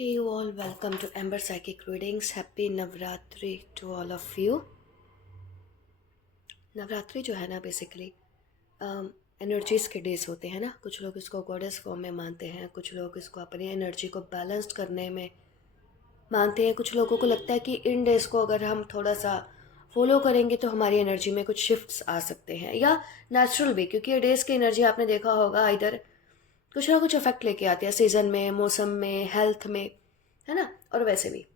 Hey you all, welcome to Amber Psychic Readings. Happy Navratri to all of you. Navratri जो है ना basically energies के days होते हैं ना। कुछ लोग इसको गॉडेस फॉर्म में मानते हैं, कुछ लोग इसको अपनी एनर्जी को बैलेंस्ड करने में मानते हैं। कुछ लोगों को लगता है कि इन डेज को अगर हम थोड़ा सा फॉलो करेंगे तो हमारी एनर्जी में कुछ शिफ्ट्स आ सकते हैं, या नेचुरल भी, क्योंकि ये डेज की एनर्जी आपने देखा होगा इधर कुछ ना कुछ इफेक्ट लेके आती है सीजन में, मौसम में, हेल्थ में, है ना। और वैसे भी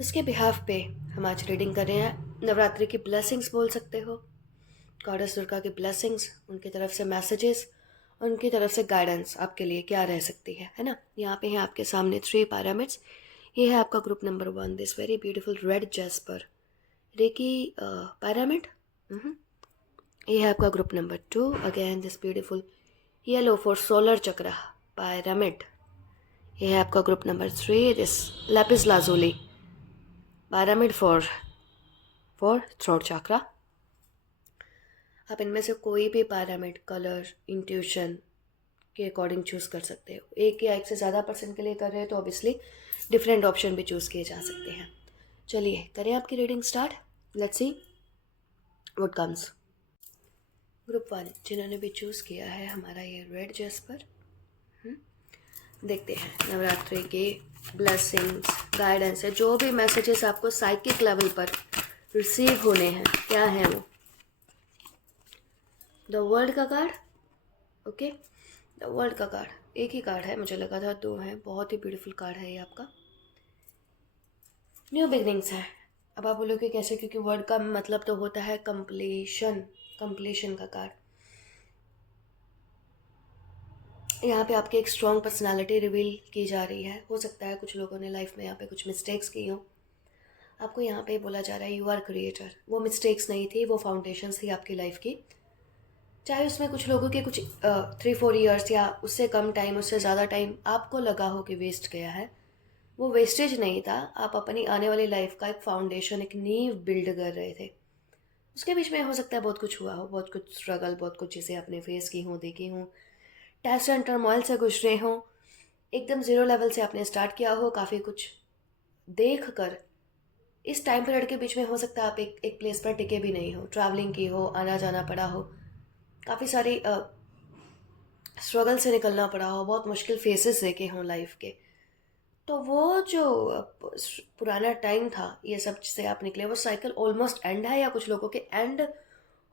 उसके बिहाफ पे हम आज रीडिंग कर रहे हैं। नवरात्रि की ब्लेसिंग्स बोल सकते हो, गॉडेस दुर्गा की ब्लेसिंग्स, उनकी तरफ से मैसेजेस, उनकी तरफ से गाइडेंस आपके लिए क्या रह सकती है ना। यहाँ पे है आपके सामने 3 पैरामिड्स। ये है आपका group number 1, this very beautiful red jasper reiki pyramid. ये है आपका group number 2, again this beautiful yellow for solar chakra pyramid. ये है आपका group number 3, this lapis lazuli pyramid for throat chakra. आप इनमें से कोई भी पैरामिड कलर इंट्यूशन के अकॉर्डिंग चूज़ कर सकते हो। एक या एक से ज़्यादा पर्सन के लिए कर रहे हो तो ऑब्वियसली डिफरेंट ऑप्शन भी चूज़ किए जा सकते हैं। चलिए करें आपकी reading start. Let's see what comes. Group 1 जिन्होंने भी चूज़ किया है हमारा ये रेड जैस्पर, देखते हैं नवरात्रि के ब्लेसिंग्स, गाइडेंस है, जो भी मैसेजेस आपको साइकिक लेवल पर रिसीव होने हैं क्या है वो। द वर्ल्ड का कार्ड, ओके, द वर्ल्ड का कार्ड एक ही कार्ड है, मुझे लगा था 2 है। बहुत ही ब्यूटीफुल कार्ड है ये आपका। न्यू बिगनिंग्स है। अब आप बोलोगे कैसे, क्योंकि वर्ड का मतलब तो होता है कंप्लीशन, कंप्लीशन का कार्ड। यहाँ पे आपकी एक स्ट्रॉन्ग पर्सनालिटी रिवील की जा रही है। हो सकता है कुछ लोगों ने लाइफ में यहाँ पे कुछ मिस्टेक्स की हो। आपको यहाँ पे बोला जा रहा है यू आर क्रिएटर। वो मिस्टेक्स नहीं थी, वो फाउंडेशंस थी आपकी लाइफ की। चाहे उसमें कुछ लोगों के कुछ 3-4 ईयर्स या उससे कम टाइम, उससे ज़्यादा टाइम आपको लगा हो कि वेस्ट गया है, वो वेस्टेज नहीं था। आप अपनी आने वाली लाइफ का एक फाउंडेशन, एक नींव बिल्ड कर रहे थे। उसके बीच में हो सकता है बहुत कुछ हुआ हो, बहुत कुछ स्ट्रगल, बहुत कुछ चीज़ें आपने फेस की हों, देखी हों, टेस्ट एंड टर्मोइल से गुजरे हों, एकदम ज़ीरो लेवल से आपने स्टार्ट किया हो। काफ़ी कुछ देख कर इस टाइम पीरियड के बीच में हो सकता है आप एक प्लेस पर टिके भी नहीं हो, ट्रैवलिंग की हो, आना जाना पड़ा हो, काफ़ी सारी स्ट्रगल से निकलना पड़ा हो, बहुत मुश्किल फेसेस देखे हों लाइफ के। तो वो जो पुराना टाइम था, ये सब से आप निकले, वो साइकिल ऑलमोस्ट एंड है, या कुछ लोगों के एंड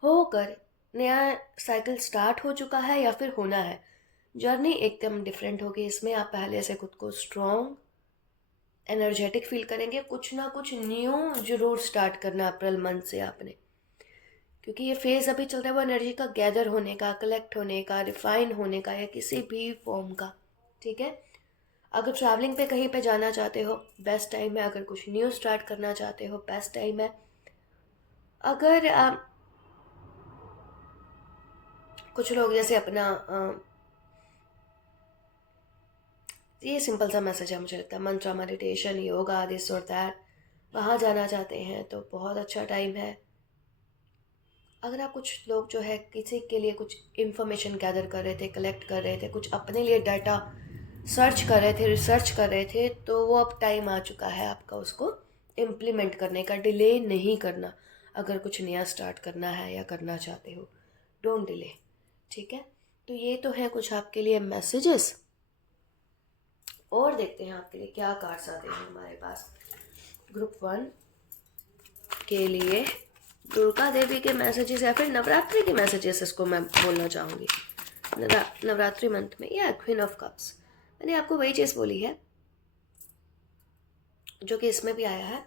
होकर नया साइकिल स्टार्ट हो चुका है या फिर होना है। जर्नी एकदम डिफरेंट होगी इसमें। आप पहले से खुद को स्ट्रॉन्ग, एनर्जेटिक फील करेंगे। कुछ ना कुछ न्यू जरूर स्टार्ट करना अप्रैल मंथ से आपने, क्योंकि ये फेज़ अभी चल रहा है वो एनर्जी का गैदर होने का, कलेक्ट होने का, रिफाइन होने का, या किसी भी फॉर्म का। ठीक है, अगर ट्रैवलिंग पे कहीं पे जाना चाहते हो बेस्ट टाइम है, अगर कुछ न्यू स्टार्ट करना चाहते हो बेस्ट टाइम है, अगर कुछ लोग जैसे अपना ये सिंपल सा मैसेज है, मुझे लगता है मंत्रा, मेडिटेशन, योगा, दिस और दैट, वहाँ जाना चाहते हैं तो बहुत अच्छा टाइम है। अगर आप कुछ लोग जो है किसी के लिए कुछ इन्फॉर्मेशन गैदर कर रहे थे, कलेक्ट कर रहे थे, कुछ अपने लिए डाटा सर्च कर रहे थे, रिसर्च कर रहे थे, तो वो अब टाइम आ चुका है आपका उसको इम्प्लीमेंट करने का। डिले नहीं करना अगर कुछ नया स्टार्ट करना है या करना चाहते हो, डोंट डिले। ठीक है, तो ये तो है कुछ आपके लिए मैसेजेस। और देखते हैं आपके लिए क्या कार्ड्स आते हैं हमारे पास। ग्रुप 1 के लिए दुर्गा देवी के मैसेजेस या फिर नवरात्रि के मैसेजेस, इसको मैं बोलना चाहूँगी। नवरात्रि मंथ में या क्वीन ऑफ कप्स, मैंने आपको वही चीज़ बोली है जो कि इसमें भी आया है।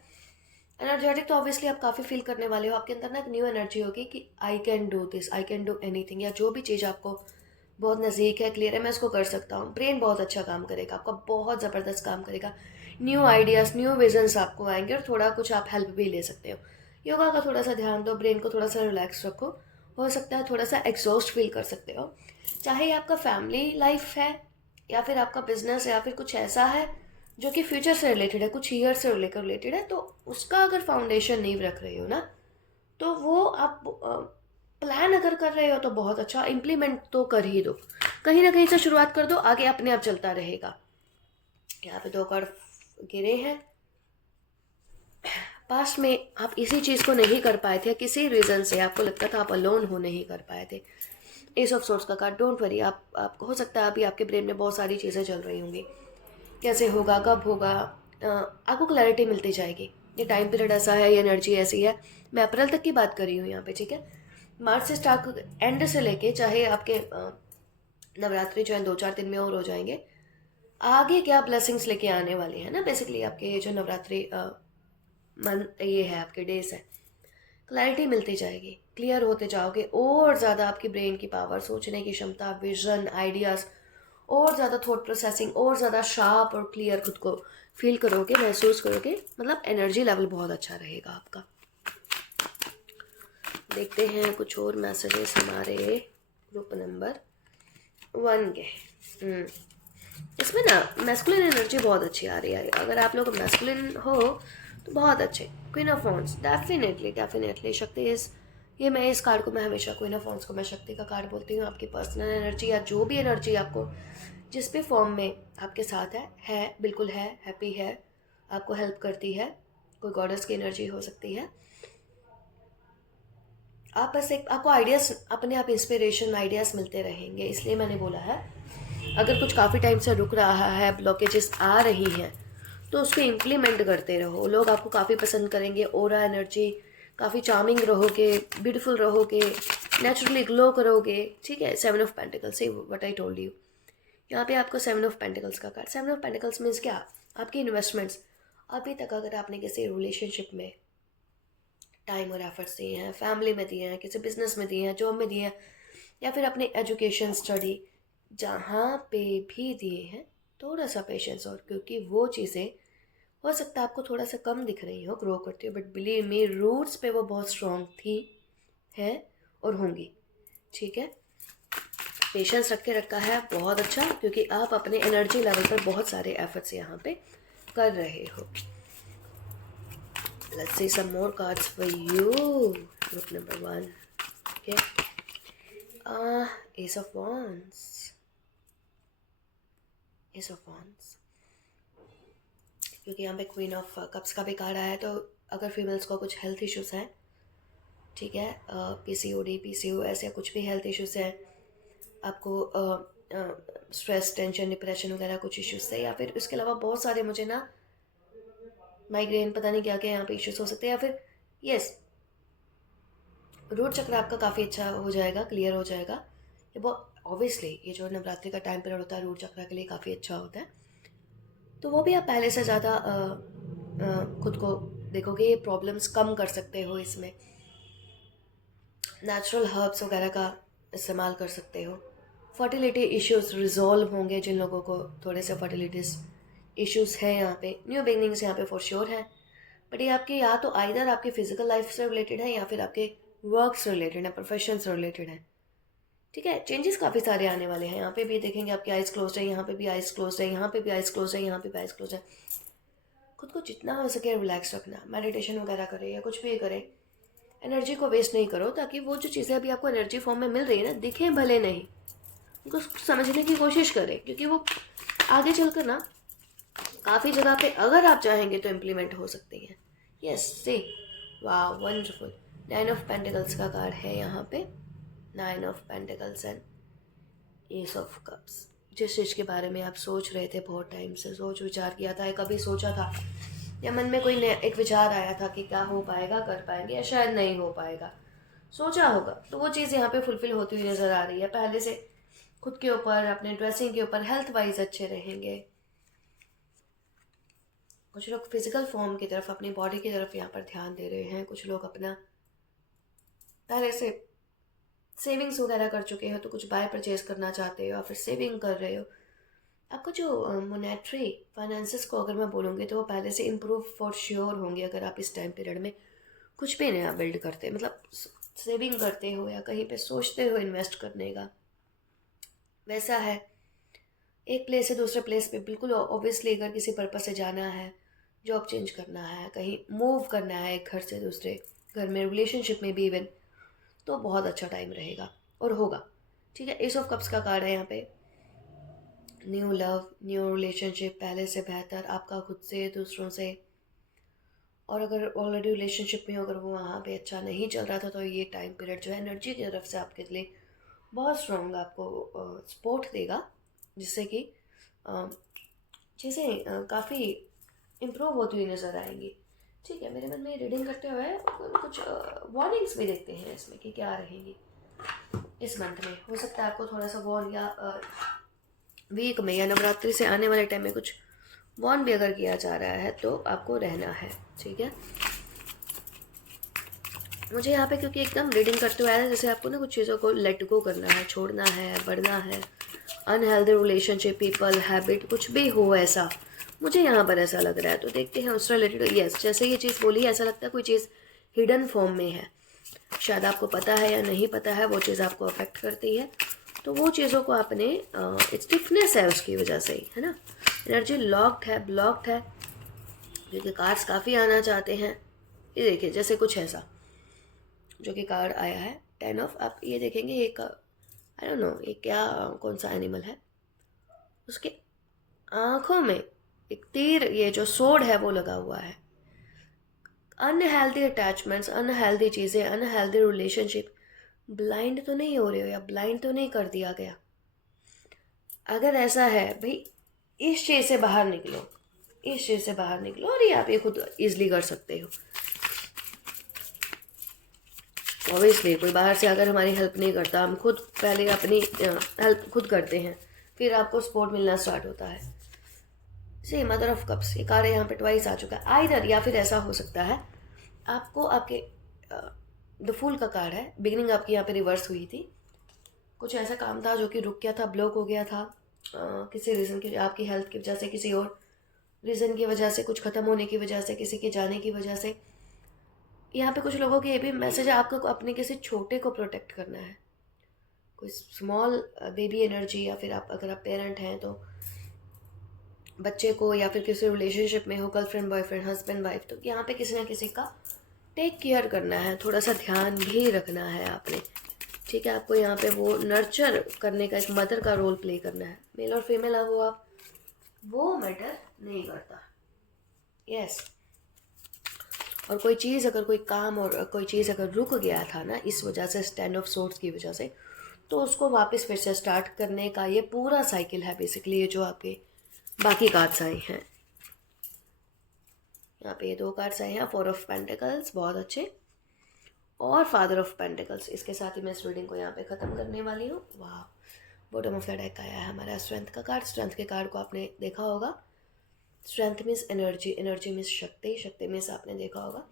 एनर्जेटिक तो ऑब्वियसली आप काफ़ी फील करने वाले हो। आपके अंदर ना एक न्यू एनर्जी होगी कि I can do this, I can do anything, या जो भी चीज़ आपको बहुत नज़दीक है, क्लियर है, मैं इसको कर सकता हूँ। ब्रेन बहुत अच्छा काम करेगा आपका, बहुत ज़बरदस्त काम करेगा। न्यू आइडियाज़, न्यू विजन्स आपको आएंगे, और थोड़ा कुछ आप हेल्प भी ले सकते हो। योगा का थोड़ा सा ध्यान दो, ब्रेन को थोड़ा सा रिलैक्स रखो। हो सकता है थोड़ा सा एग्जॉस्ट फील कर सकते हो। चाहे आपका फैमिली लाइफ है या फिर आपका बिजनेस, या फिर कुछ ऐसा है जो कि फ्यूचर से रिलेटेड है, कुछ ईयर से लेकर रिलेटेड है, तो उसका अगर फाउंडेशन नींव रख रहे हो ना, तो वो आप प्लान अगर कर रहे हो तो बहुत अच्छा, इम्प्लीमेंट तो कर ही दो। कहीं ना कहीं से शुरुआत कर दो, आगे अपने आप चलता रहेगा। यहाँ पे 2 कार्ड गिरे हैं। पास्ट में आप इसी चीज़ को नहीं कर पाए थे, किसी रीज़न से आपको लगता था आप अलोन हो, नहीं कर पाए थे। एस ऑफ सोर्स का कार्ड, डोंट वरी, आपको हो सकता है अभी आपके ब्रेन में बहुत सारी चीज़ें चल रही होंगी, कैसे होगा, कब होगा, आपको क्लैरिटी मिलती जाएगी। ये टाइम पीरियड ऐसा है, ये एनर्जी ऐसी है। मैं अप्रैल तक की बात कर रही हूँ यहाँ पे, ठीक है। मार्च से स्टार्ट, एंड से लेके चाहे आपके नवरात्रि जो है 2-4 दिन में और हो जाएंगे, आगे क्या ब्लेसिंग्स लेके आने वाले हैं ना, बेसिकली आपके ये जो नवरात्रि मंथ ये है, आपके डेज है, क्लैरिटी मिलती जाएगी, क्लियर होते जाओगे, और ज़्यादा आपकी ब्रेन की पावर, सोचने की क्षमता, विजन, आइडियाज़, और ज़्यादा थॉट प्रोसेसिंग, और ज़्यादा शार्प और क्लियर खुद को फील करोगे, महसूस करोगे। मतलब एनर्जी लेवल बहुत अच्छा रहेगा आपका। देखते हैं कुछ और मैसेजेस हमारे ग्रुप नंबर 1 के। इसमें ना मैस्कुलिन एनर्जी बहुत अच्छी आ रही है। अगर आप लोग मैस्कुलिन हो तो बहुत अच्छे। क्वीन ऑफ वॉन्ड्स, डेफिनेटली शक्ति इस, ये मैं इस कार्ड को मैं हमेशा क्वीन ऑफ वॉन्ड्स को मैं शक्ति का कार्ड बोलती हूँ। आपकी पर्सनल एनर्जी या जो भी एनर्जी आपको जिस भी फॉर्म में आपके साथ है बिल्कुल है, हैप्पी है, आपको हेल्प करती है, कोई गॉडेस की एनर्जी हो सकती है। आप बस एक, आपको आइडियाज़, अपने आप इंस्पिरेशन, आइडियाज़ मिलते रहेंगे। इसलिए मैंने बोला है, अगर कुछ काफ़ी टाइम से रुक रहा है, ब्लॉकेजेस आ रही हैं, तो उसको इम्प्लीमेंट करते रहो। लोग आपको काफ़ी पसंद करेंगे, ओरा एनर्जी, काफ़ी चार्मिंग रहोगे, ब्यूटीफुल रहोगे, नेचुरली ग्लो करोगे, ठीक है। 7 of pentacles, see what I told you. यहाँ पे आपको 7 ऑफ पेंटिकल्स का कार्ड, 7 ऑफ पेंटिकल्स मीन्स क्या, आपकी इन्वेस्टमेंट्स। अभी तक अगर आपने किसी रिलेशनशिप में टाइम और एफर्ट्स दिए हैं, फैमिली में दिए हैं, किसी बिजनेस में दिए हैं, जॉब में दिए हैं, या फिर अपनी एजुकेशन स्टडी, जहाँ पे भी दिए हैं, थोड़ा सा पेशेंस, और क्योंकि वो चीज़ें हो सकता है आपको थोड़ा सा कम दिख रही हो ग्रो करती हो, बट बिलीव मी रूट्स पे वो बहुत स्ट्रॉन्ग थी, है और होंगी, ठीक है। पेशेंस रख के रखा है बहुत अच्छा, क्योंकि आप अपने एनर्जी लेवल पर बहुत सारे एफर्ट्स यहाँ पे कर रहे हो। Let's see some more cards for you. Group number 1. Okay. Ace of Wands. Ace of Wands. क्योंकि यहाँ पे क्वीन ऑफ कप्स का भी कार्ड आया है, तो अगर फीमेल्स को कुछ हेल्थ इश्यूज हैं, ठीक है, पीसीओडी, पीसीओ, ऐसे कुछ भी हेल्थ इश्यूज हैं, आपको स्ट्रेस, टेंशन, डिप्रेशन वगैरह कुछ इश्यूज थे, या फिर उसके अलावा बहुत सारे मुझे ना माइग्रेन, पता नहीं क्या क्या यहाँ पे इश्यूज हो सकते हैं, या फिर यस रूट चक्र आपका काफ़ी अच्छा हो जाएगा, क्लियर हो जाएगा। ये बहुत ऑब्वियसली ये जो नवरात्रि का टाइम पीरियड होता है रूट चक्र के लिए काफ़ी अच्छा होता है, तो वो भी आप पहले से ज़्यादा खुद को देखोगे, ये प्रॉब्लम्स कम कर सकते हो। इसमें नेचुरल हर्ब्स वगैरह का इस्तेमाल कर सकते हो। फर्टिलिटी इश्यूज रिजॉल्व होंगे, जिन लोगों को थोड़े से फर्टिलिटीज इश्यूज हैं यहाँ पे, न्यू बिगनिंग्स यहाँ पे फॉर श्योर है। बट ये आपकी या तो आइदर आपकी फिजिकल लाइफ से रिलेटेड है, या फिर आपके वर्क से रिलेटेड है, प्रोफेशन से रिलेटेड है, ठीक है। चेंजेस काफ़ी सारे आने वाले हैं। यहाँ पे भी देखेंगे आपकी आइज़ क्लोज है, यहाँ पे भी आइज़ क्लोज है, यहाँ पे भी आइज़ क्लोज है, यहाँ पे भी आइज़ क्लोज है। खुद को जितना हो सके रिलैक्स रखना, मेडिटेशन वगैरह करें या कुछ भी करें, एनर्जी को वेस्ट नहीं करो, ताकि वो जो चीज़ें अभी आपको एनर्जी फॉर्म में मिल रही है ना, दिखें भले नहीं, उनको समझने की कोशिश करें, क्योंकि वो आगे चलकर ना काफ़ी जगह पे अगर आप चाहेंगे तो इम्प्लीमेंट हो सकती हैं। यस, सी, वाह, वंडरफुल। 9 ऑफ पेंटिकल्स का कार्ड है यहाँ पे, 9 of pentacles and S of cups. जिस चीज़ के बारे में आप सोच रहे थे, बहुत टाइम से सोच विचार किया था, कभी सोचा था, या मन में कोई एक विचार आया था कि क्या हो पाएगा, कर पाएंगे, या शायद नहीं हो पाएगा, सोचा होगा, तो वो चीज़ यहाँ पे फुलफिल होती हुई नज़र आ रही है। पहले से खुद के ऊपर, अपने ड्रेसिंग के ऊपर, हेल्थ वाइज अच्छे रहेंगे। कुछ लोग फिजिकल फॉर्म की तरफ, अपनी बॉडी की तरफ यहाँ पर ध्यान दे रहे हैं। कुछ लोग अपना पहले से सेविंग्स वगैरह कर चुके हो, तो कुछ बाय परचेज करना चाहते हो, या फिर सेविंग कर रहे हो। आपको जो मोनेटरी फाइनेंसेस को अगर मैं बोलूँगी, तो वो पहले से इम्प्रूव फॉर श्योर होंगे, अगर आप इस टाइम पीरियड में कुछ भी नया बिल्ड करते, मतलब सेविंग करते हो, या कहीं पे सोचते हो इन्वेस्ट करने का। वैसा है, एक प्लेस से दूसरे प्लेस पे बिल्कुल ऑब्वियसली, अगर किसी पर्पज से जाना है, जॉब चेंज करना है, कहीं मूव करना है एक घर से दूसरे घर में, रिलेशनशिप में भी इवन, तो बहुत अच्छा टाइम रहेगा और होगा, ठीक है। एस ऑफ कप्स का कार्ड है यहाँ पे, न्यू लव, न्यू रिलेशनशिप, पहले से बेहतर, आपका खुद से, दूसरों से। और अगर ऑलरेडी रिलेशनशिप में हो, अगर वो वहाँ पे अच्छा नहीं चल रहा था, तो ये टाइम पीरियड जो है एनर्जी की तरफ से आपके लिए बहुत स्ट्रॉन्ग आपको सपोर्ट देगा, जिससे कि चीज़ें काफ़ी इम्प्रूव होती हुई नज़र आएंगी। ठीक है, मेरे मन में रीडिंग करते हुए कुछ वार्निंग्स भी देखते हैं इसमें कि क्या रहेंगी इस मंथ में। हो सकता है आपको थोड़ा सा वॉर्न या वीक में या नवरात्रि से आने वाले टाइम में कुछ वॉर्न भी अगर किया जा रहा है तो आपको रहना है। ठीक है, मुझे यहाँ पे क्योंकि एकदम रीडिंग करते हुए आया है जैसे आपको ना कुछ चीज़ों को लेट गो करना है, छोड़ना है, बढ़ना है। अनहेल्दी रिलेशनशिप, पीपल, हैबिट, कुछ भी हो ऐसा, मुझे यहाँ पर ऐसा लग रहा है। तो देखते हैं उससे रिलेटेड। यस, जैसे ये चीज़ बोली, ऐसा लगता है कोई चीज़ हिडन फॉर्म में है, शायद आपको पता है या नहीं पता है, वो चीज़ आपको अफेक्ट करती है। तो वो चीज़ों को आपने स्टिफनेस है उसकी वजह से ही, है ना। एनर्जी लॉक्ड है, ब्लॉक्ड है, क्योंकि कार्ड्स काफ़ी आना चाहते हैं। ये देखिए जैसे कुछ ऐसा जो कि कार्ड आया है 10 ऑफ, आप ये देखेंगे एक आई डोंट नो ये क्या कौन सा एनिमल है, उसके आँखों में एक तीर, ये जो सोड है वो लगा हुआ है। अनहेल्दी अटैचमेंट्स, अनहेल्दी चीज़ें, अनहेल्दी रिलेशनशिप। ब्लाइंड तो नहीं हो रहे हो या ब्लाइंड तो नहीं कर दिया गया। अगर ऐसा है भाई, इस चीज़ से बाहर निकलो, इस चीज़ से बाहर निकलो, और ये आप ये खुद ईजिली कर सकते हो। ऑब्वियसली कोई बाहर से अगर हमारी हेल्प नहीं करता, हम खुद पहले अपनी हेल्प खुद करते हैं, फिर आपको सपोर्ट मिलना स्टार्ट होता है। सी मदर ऑफ कप्स, ये कार्ड यहाँ पे ट्वाइस आ चुका है। आइदर, या फिर ऐसा हो सकता है आपको आपके द फूल का कार्ड है, बिगिनिंग आपकी यहाँ पे रिवर्स हुई थी। कुछ ऐसा काम था जो कि रुक गया था, ब्लॉक हो गया था किसी रीज़न की, आपकी हेल्थ की वजह से, किसी और रीज़न की वजह से, कुछ ख़त्म होने की वजह से, किसी के जाने की वजह से। यहाँ पे कुछ लोगों की ये भी मैसेज है, आपको अपने किसी छोटे को प्रोटेक्ट करना है, कोई स्मॉल बेबी एनर्जी, या फिर आप अगर आप पेरेंट हैं तो बच्चे को, या फिर किसी रिलेशनशिप में हो, गर्लफ्रेंड बॉयफ्रेंड, हस्बैंड वाइफ, तो यहाँ पे किसी ना किसी का टेक केयर करना है, थोड़ा सा ध्यान भी रखना है आपने। ठीक है, आपको यहाँ पे वो नर्चर करने का, एक मदर का रोल प्ले करना है। मेल और फीमेल हो आप, वो मैटर नहीं करता। यस, और कोई चीज़ अगर, कोई काम और कोई चीज़ अगर रुक गया था ना इस वजह से, स्टैंड ऑफ सोर्स की वजह से, तो उसको वापस फिर से स्टार्ट करने का ये पूरा साइकिल है बेसिकली, ये जो आपके बाकी कार्ड्स आए हैं। यहाँ पे ये 2 कार्ड्स आए हैं, 4 ऑफ पेंटिकल्स, बहुत अच्छे, और फादर ऑफ पेंटिकल्स। इसके साथ ही मैं इस रीडिंग को यहाँ पे ख़त्म करने वाली हूँ। वाह, बॉटम ऑफ द डेक आया है हमारा स्ट्रेंथ का कार्ड। स्ट्रेंथ के कार्ड को आपने देखा होगा, strength means energy, energy means शक्ति, शक्ति मीन्स आपने देखा होगा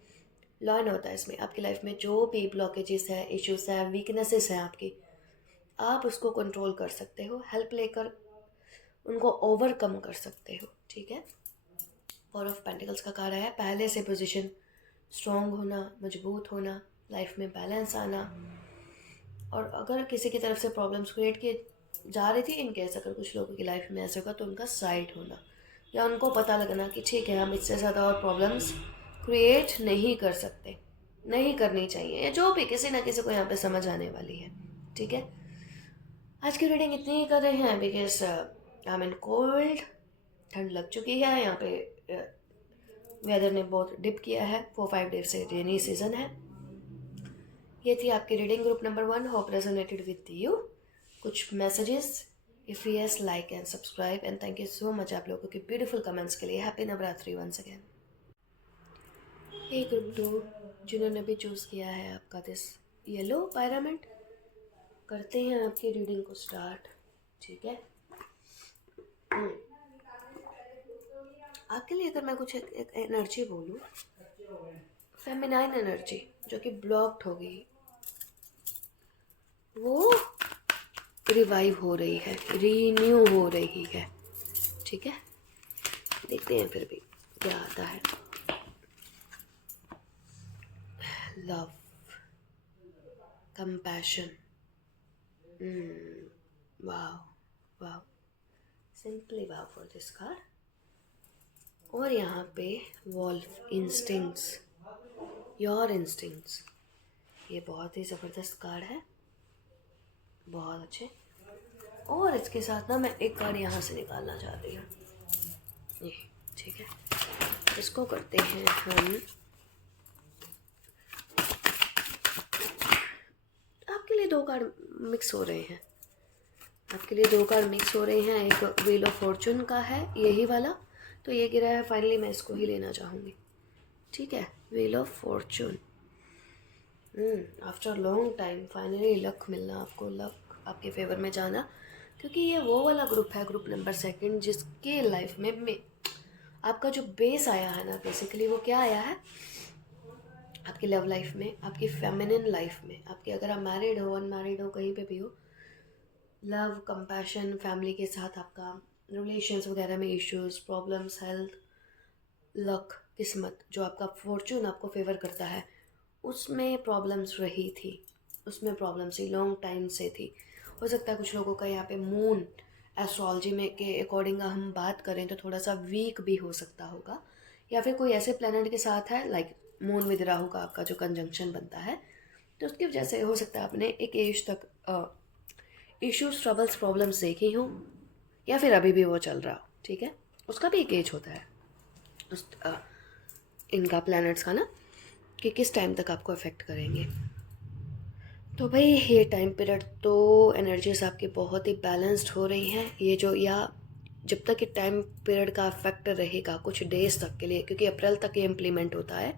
लर्न होता है इसमें। आपकी लाइफ में जो भी ब्लॉकेजेस है, इश्यूज है, वीकनेसेस हैं आपकी, आप उसको कंट्रोल कर सकते हो, हेल्प लेकर उनको ओवरकम कर सकते हो। ठीक है, 4 ऑफ पेंटिकल्स का कार्ड है, पहले से पोजीशन स्ट्रॉन्ग होना, मजबूत होना, लाइफ में बैलेंस आना। और अगर किसी की तरफ से प्रॉब्लम्स क्रिएट किए जा रही थी, इनकेस अगर कुछ लोगों की लाइफ में ऐसा होगा, तो उनका साइड होना, या उनको पता लगना कि ठीक है, हम इससे ज़्यादा और प्रॉब्लम्स क्रिएट नहीं कर सकते, नहीं करनी चाहिए, या जो भी किसी ना किसी को यहाँ पे समझ आने वाली है। ठीक है, आज की रीडिंग इतनी ही कर रहे हैं बिकॉज आई मीन कोल्ड, ठंड लग चुकी है यहाँ पे। वेदर ने बहुत डिप किया है, 4-5 डेज से रेनी सीजन है। ये थी आपकी reading group number 1, hope resonated with you. कुछ messages, if yes like and subscribe, and thank you so much आप लोगों के ब्यूटीफुल कमेंट्स के लिए। Happy Navratri once again. Hey group 2, जिन्होंने भी चूज़ किया है आपका दिस येलो पायरामिड, करते हैं आपकी रीडिंग को स्टार्ट। ठीक है, आपके लिए अगर मैं कुछ एक एनर्जी बोलूँ, फेमिनाइन एनर्जी जो कि ब्लॉक्ड हो गई, वो रिवाइव हो रही है, रीन्यू हो रही है। ठीक है, देखते हैं फिर भी क्या आता है। Love, compassion, wow wow, simply wow for this card. और यहाँ पे वॉल्फ, इंस्टिंक्ट्स, योर इंस्टिंक्ट्स, ये बहुत ही ज़बरदस्त कार्ड है, बहुत अच्छे। और इसके साथ ना मैं एक कार्ड यहाँ से निकालना चाहती हूँ, ये ठीक है। इसको करते हैं हम, आपके लिए 2 कार्ड मिक्स हो रहे हैं, आपके लिए 2 कार्ड मिक्स हो रहे हैं। एक व्हील ऑफ फॉर्चून का है यही वाला, तो ये गिरा है, फाइनली मैं इसको ही लेना चाहूँगी, ठीक है। Wheel of Fortune, after long time finally luck मिलना आपको, लक आपके फेवर में जाना, क्योंकि ये वो वाला ग्रुप है, ग्रुप नंबर 2 जिसके लाइफ में आपका जो बेस आया है ना, बेसिकली वो क्या आया है आपकी लव लाइफ में, आपकी फेमिनिन लाइफ में, आपके अगर आप मैरिड हो अनमैरिड हो कहीं पे भी हो, लव कंपैशन, फैमिली के साथ आपका रिलेशंस वगैरह में इश्यूज, प्रॉब्लम्स, हेल्थ, लक, किस्मत, जो आपका फॉर्चून आपको फेवर करता है उसमें प्रॉब्लम्स रही थी, उसमें प्रॉब्लम्स थी, लॉन्ग टाइम से थी। हो सकता है कुछ लोगों का यहाँ पे मून एस्ट्रोलॉजी में के अकॉर्डिंग हम बात करें तो थोड़ा सा वीक भी हो सकता होगा, या फिर कोई ऐसे प्लैनेट के साथ है लाइक मून विद राहु का आपका जो कंजंक्शन बनता है, तो उसकी वजह से हो सकता है आपने एक एज तक इश्यूज, ट्रबल्स, प्रॉब्लम्स देखी हो, या फिर अभी भी वो चल रहा हो, ठीक है। उसका भी एक एज होता है उस इनका प्लैनेट्स का ना, कि किस टाइम तक आपको अफेक्ट करेंगे। तो भाई ये टाइम पीरियड तो एनर्जीज आपकी बहुत ही बैलेंस्ड हो रही हैं, ये जो, या जब तक ये टाइम पीरियड का इफेक्ट रहेगा कुछ डेज तक के लिए, क्योंकि अप्रैल तक ये इम्प्लीमेंट होता है,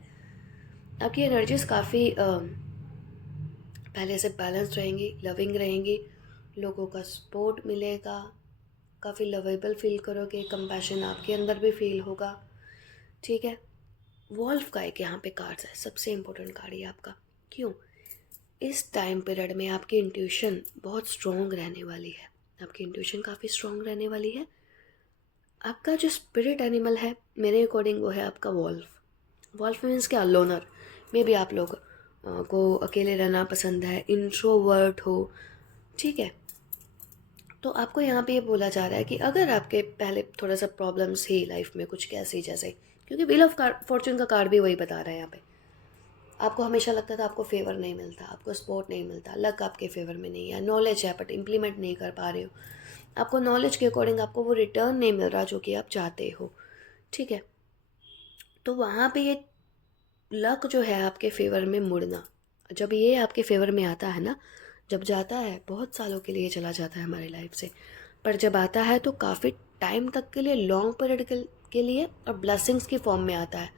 आपकी एनर्जीज काफ़ी पहले से बैलेंस्ड रहेंगी, लविंग रहेंगी, लोगों का सपोर्ट मिलेगा, काफ़ी लवेबल फील करोगे, कंपैशन आपके अंदर भी फील होगा, ठीक है। वॉल्फ का एक यहाँ पे कार्ड्स है, सबसे इम्पोर्टेंट कार्ड ये आपका, क्यों, इस टाइम पीरियड में आपकी इंट्यूशन बहुत स्ट्रॉन्ग रहने वाली है, आपकी इंट्यूशन काफ़ी स्ट्रॉन्ग रहने वाली है। आपका जो स्पिरिट एनिमल है मेरे अकॉर्डिंग वो है आपका वॉल्फ। वॉल्फ मीन्स क्या, लोनर, मे भी आप लोग को अकेले रहना पसंद है, इंट्रोवर्ट हो, ठीक है। तो आपको यहाँ पे ये बोला जा रहा है कि अगर आपके पहले थोड़ा सा प्रॉब्लम्स ही लाइफ में कुछ कैसी जैसे, क्योंकि व्हील ऑफ फॉर्चून का कार्ड भी वही बता रहा है यहाँ पे, आपको हमेशा लगता था आपको फेवर नहीं मिलता, आपको सपोर्ट नहीं मिलता, लक आपके फेवर में नहीं है, नॉलेज है बट इम्प्लीमेंट नहीं कर पा रहे हो, आपको नॉलेज के अकॉर्डिंग आपको वो रिटर्न नहीं मिल रहा जो कि आप चाहते हो, ठीक है। तो वहाँ पे ये लक जो है आपके फेवर में मुड़ना, जब ये आपके फेवर में आता है ना, जब जाता है बहुत सालों के लिए चला जाता है हमारी लाइफ से, पर जब आता है तो काफ़ी टाइम तक के लिए, लॉन्ग पीरियड के लिए, और ब्लेसिंग्स की फॉर्म में आता है,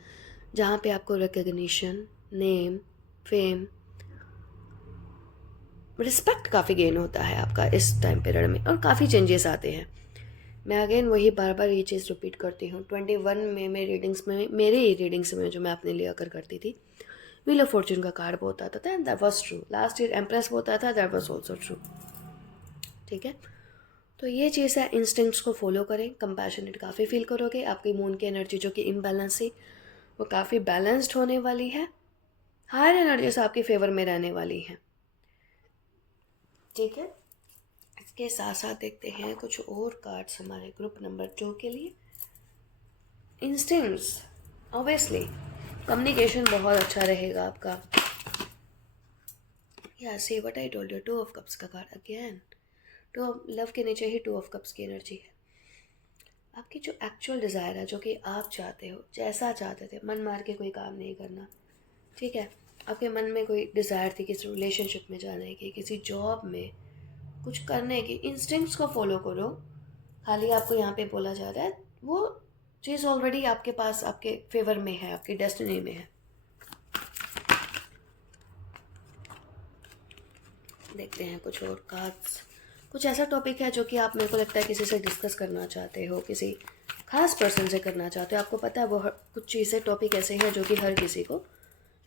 जहाँ पे आपको रिकग्निशन, नेम, फेम, रिस्पेक्ट काफ़ी गेन होता है आपका इस टाइम पीरियड में, और काफ़ी चेंजेस आते हैं। मैं अगेन वही बार बार ये चीज़ रिपीट करती हूँ, 21 में मेरी रीडिंग्स में, मेरे रीडिंग्स में जो मैं अपने लिया करती थी, व्हील ऑफ फॉर्चून का कार्ड बहुत आता था, and that was true. Last year empress बहुत आता था, दैट वाज ऑल्सो ट्रू, ठीक है। तो ये चीज़ है, इंस्टिंक्ट्स को फॉलो करें, कंपैशनेट काफ़ी फील करोगे, आपकी मून की एनर्जी जो कि इम्बैलेंस थी वो काफ़ी बैलेंस्ड होने वाली है, हायर एनर्जीज आपके फेवर में रहने वाली हैं, ठीक है। इसके साथ साथ देखते हैं कुछ और कार्ड्स हमारे ग्रुप नंबर 2 के लिए। इंस्टिंक्ट्स, ऑब्वियसली कम्युनिकेशन बहुत अच्छा रहेगा आपका, या see what I told you, 2 of cups का कार्ड अगेन, 2 ऑफ लव के नीचे ही 2 ऑफ कप्स की एनर्जी है। आपकी जो एक्चुअल डिज़ायर है, जो कि आप चाहते हो, जैसा चाहते थे, मन मार के कोई काम नहीं करना, ठीक है। आपके मन में कोई डिज़ायर थी किसी रिलेशनशिप में जाने की, किसी जॉब में कुछ करने की, इंस्टिंक्ट्स को फॉलो करो। खाली आपको यहाँ पे बोला जा रहा है वो चीज़ ऑलरेडी आपके पास, आपके फेवर में है, आपकी डेस्टिनी में है। देखते हैं कुछ और कार्ड्स, कुछ ऐसा टॉपिक है जो कि आप, मेरे को लगता है किसी से डिस्कस करना चाहते हो, किसी खास पर्सन से करना चाहते हो, आपको पता है वो कुछ चीज़ें, टॉपिक ऐसे हैं जो कि हर किसी को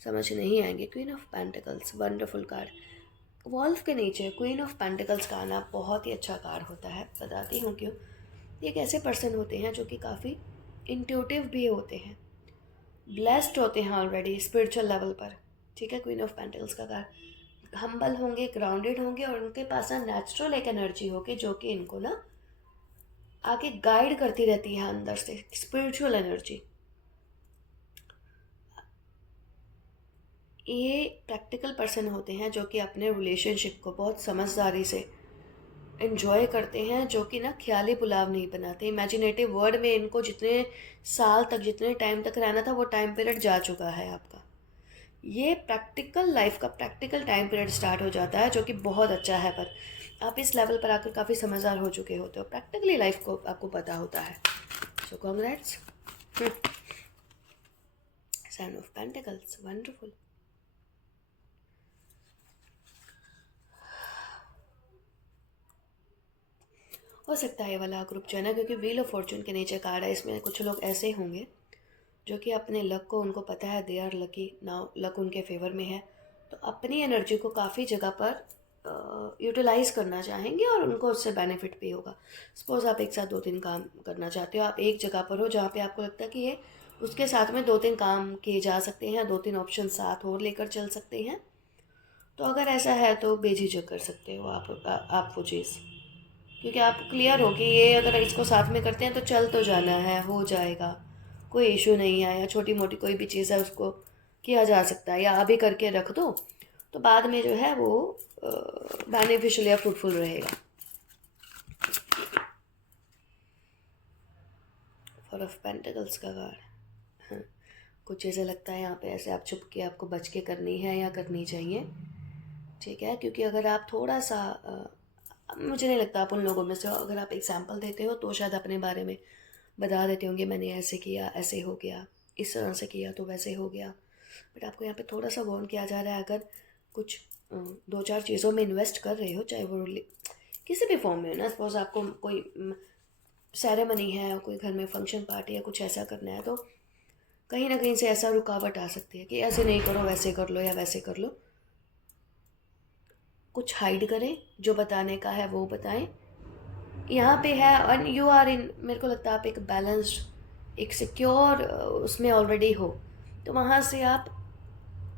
समझ नहीं आएंगे। Queen of pentacles, wonderful card. Wolf के नीचे क्वीन ऑफ पेंटिकल्स का आना बहुत ही अच्छा कार्ड होता है, बताती हूँ क्यों। ये एक ऐसे पर्सन होते हैं जो कि काफ़ी इंट्यूटिव भी होते हैं, ब्लेस्ड होते हैं ऑलरेडी स्पिरिचुअल लेवल पर, ठीक है। क्वीन ऑफ पेंटिकल्स का कार्ड, हम्बल होंगे, ग्राउंडेड होंगे, और उनके पास ना नेचुरल एक एनर्जी होगी जो कि इनको ना आगे गाइड करती रहती है अंदर से, स्पिरिचुअल एनर्जी। ये प्रैक्टिकल पर्सन होते हैं जो कि अपने रिलेशनशिप को बहुत समझदारी से एन्जॉय करते हैं, जो कि ना ख्याली पुलाव नहीं बनाते। इमेजिनेटिव वर्ल्ड में इनको जितने साल तक, जितने टाइम तक रहना था, वो टाइम पीरियड जा चुका है आपका। ये प्रैक्टिकल लाइफ का प्रैक्टिकल टाइम पीरियड स्टार्ट हो जाता है, जो कि बहुत अच्छा है। पर आप इस लेवल पर आकर काफ़ी समझदार हो चुके होते हो, प्रैक्टिकली लाइफ को आपको पता होता है। So congrats. Sign of pentacles, wonderful. हो सकता है ये वाला ग्रुप जो है ना, क्योंकि व्हील ऑफ फॉर्चून के नीचे कार्ड है, इसमें कुछ लोग ऐसे होंगे जो कि अपने लक को, उनको पता है they are lucky now, luck उनके फेवर में है, तो अपनी एनर्जी को काफ़ी जगह पर यूटिलाइज़ करना चाहेंगे और उनको उससे बेनिफिट भी होगा। सपोज़ आप एक साथ 2-3 काम करना चाहते हो, आप एक जगह पर हो जहाँ पे आपको लगता है कि ये उसके साथ में 2-3 काम किए जा सकते हैं, 2-3 ऑप्शन साथ और लेकर चल सकते हैं। तो अगर ऐसा है तो बेझिझक कर सकते हो आप वो चीज़, क्योंकि आप क्लियर हो कि ये अगर इसको साथ में करते हैं तो चल तो जाना है, हो जाएगा, कोई इशू नहीं है, या छोटी मोटी कोई भी चीज़ है उसको किया जा सकता है, या अभी करके रख दो तो बाद में जो है वो बेनिफिशियल या फ्रूटफुल रहेगा। फॉर ऑफ पेंटिकल्स का कार्ड, कुछ चीज़ें लगता है यहाँ पे ऐसे आप छुप के आपको बच के करनी है या करनी चाहिए, ठीक है। क्योंकि अगर आप थोड़ा सा मुझे नहीं लगता आप उन लोगों में से हो, अगर आप एग्जाम्पल देते हो तो शायद अपने बारे में बता देते होंगे, मैंने ऐसे किया, ऐसे हो गया, इस तरह से किया तो वैसे हो गया। बट आपको यहाँ पे थोड़ा सा वार्न किया जा रहा है, अगर कुछ 2-4 चीज़ों में इन्वेस्ट कर रहे हो, चाहे वो किसी भी फॉर्म में हो ना, सपोज आपको कोई सेरेमनी है, कोई घर में फंक्शन पार्टी या कुछ ऐसा करना है, तो कहीं ना कहीं से ऐसा रुकावट आ सकती है कि ऐसे नहीं करो, वैसे कर लो या वैसे कर लो। कुछ हाइड करें, जो बताने का है वो बताएं, यहाँ पे है। और यू आर इन, मेरे को लगता है आप एक बैलेंस्ड, एक सिक्योर उसमें ऑलरेडी हो, तो वहाँ से आप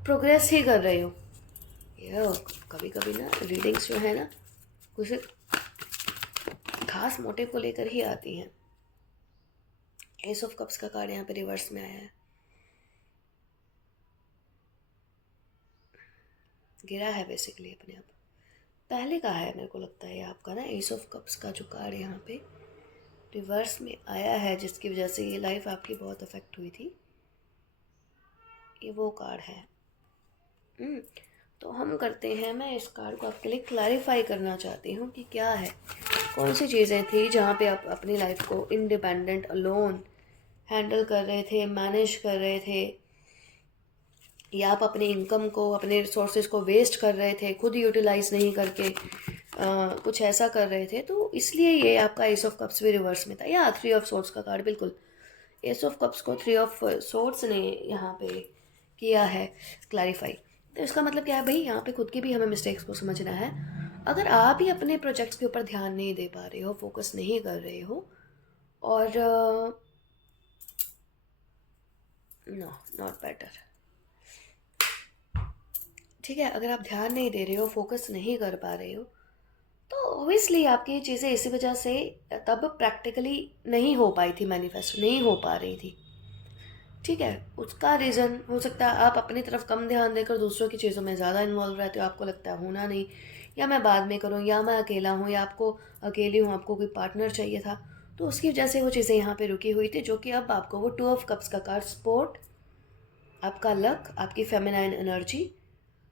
प्रोग्रेस ही कर रहे हो। ये कभी कभी ना रीडिंग्स जो है ना, कुछ खास मोटिव को लेकर ही आती हैं। एस ऑफ कप्स का कार्ड यहाँ पे रिवर्स में आया है, गिरा है बेसिकली अपने आप, पहले का है मेरे को लगता है आपका ना। एस ऑफ कप्स का जो कार्ड यहाँ पे रिवर्स में आया है, जिसकी वजह से ये लाइफ आपकी बहुत अफेक्ट हुई थी, ये वो कार्ड है। तो हम करते हैं, मैं इस कार्ड को आपके लिए क्लैरिफाई करना चाहती हूँ कि क्या है, कौन सी चीज़ें थी जहाँ पे आप अपनी लाइफ को इंडिपेंडेंट अलोन हैंडल कर रहे थे, मैनेज कर रहे थे, या आप अपनी इनकम को, अपने रिसोर्सेज को वेस्ट कर रहे थे, खुद यूटिलाइज नहीं करके कुछ ऐसा कर रहे थे, तो इसलिए ये आपका एस ऑफ कप्स भी रिवर्स में था। या 3 ऑफ सोर्ड्स का कार्ड, बिल्कुल एस ऑफ कप्स को 3 ऑफ सोर्ड्स ने यहाँ पे किया है क्लैरिफाई। तो इसका मतलब क्या है भाई, यहाँ पे खुद की भी हमें मिस्टेक्स को समझना है। अगर आप ही अपने प्रोजेक्ट्स के ऊपर ध्यान नहीं दे पा रहे हो, फोकस नहीं कर रहे हो, और नो नॉट बेटर, ठीक है, अगर आप ध्यान नहीं दे रहे हो, फोकस नहीं कर पा रहे हो, तो ऑब्वियसली आपकी ये चीज़ें इसी वजह से तब प्रैक्टिकली नहीं हो पाई थी, मैनिफेस्ट नहीं हो पा रही थी, ठीक है। उसका रीज़न हो सकता है आप अपनी तरफ कम ध्यान देकर दूसरों की चीज़ों में ज़्यादा इन्वॉल्व रहते हो, आपको लगता है होना नहीं, या मैं बाद में करूँ, या मैं अकेला हूँ, या आपको अकेली हूँ, आपको कोई पार्टनर चाहिए था, तो उसकी वजह से वो चीज़ें यहाँ पे रुकी हुई थी, जो कि अब आपको वो 2 ऑफ कप्स का कार्ड, सपोर्ट, आपका लक, आपकी फेमिनाइन एनर्जी,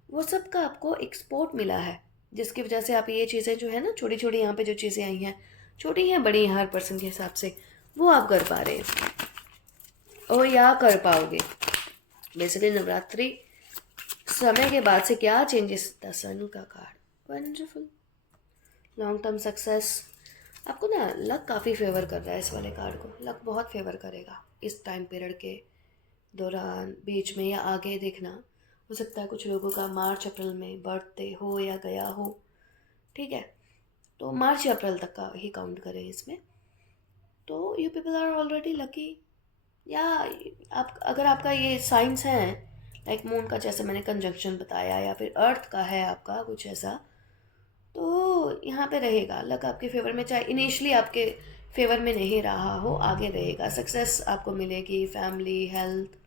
वो सब का आपको एक्सपोर्ट मिला है, जिसकी वजह से आप ये चीज़ें जो है ना, छोटी छोटी यहाँ पे जो चीज़ें आई हैं, छोटी हैं बड़ी हैं हर पर्सन के हिसाब से, वो आप कर पा रहे हैं और या कर पाओगे। बेसिकली नवरात्रि समय के बाद से क्या चेंजेस, द सन का card, wonderful, long term success, आपको ना लक काफ़ी फेवर कर रहा है, इस वाले कार्ड को लक बहुत फेवर करेगा इस टाइम पीरियड के दौरान, बीच में या आगे। देखना, हो सकता है कुछ लोगों का मार्च अप्रैल में बर्थडे हो या गया हो, ठीक है, तो मार्च या अप्रैल तक का ही काउंट करें इसमें, तो you people are already lucky. या आप, अगर आपका ये साइंस है, लाइक मून का जैसे मैंने कंजंक्शन बताया, या फिर अर्थ का है आपका कुछ ऐसा, तो यहाँ पे रहेगा लक आपके फेवर में, चाहे इनिशियली आपके फेवर में नहीं रहा हो, आगे रहेगा, सक्सेस आपको मिलेगी, फैमिली, हेल्थ,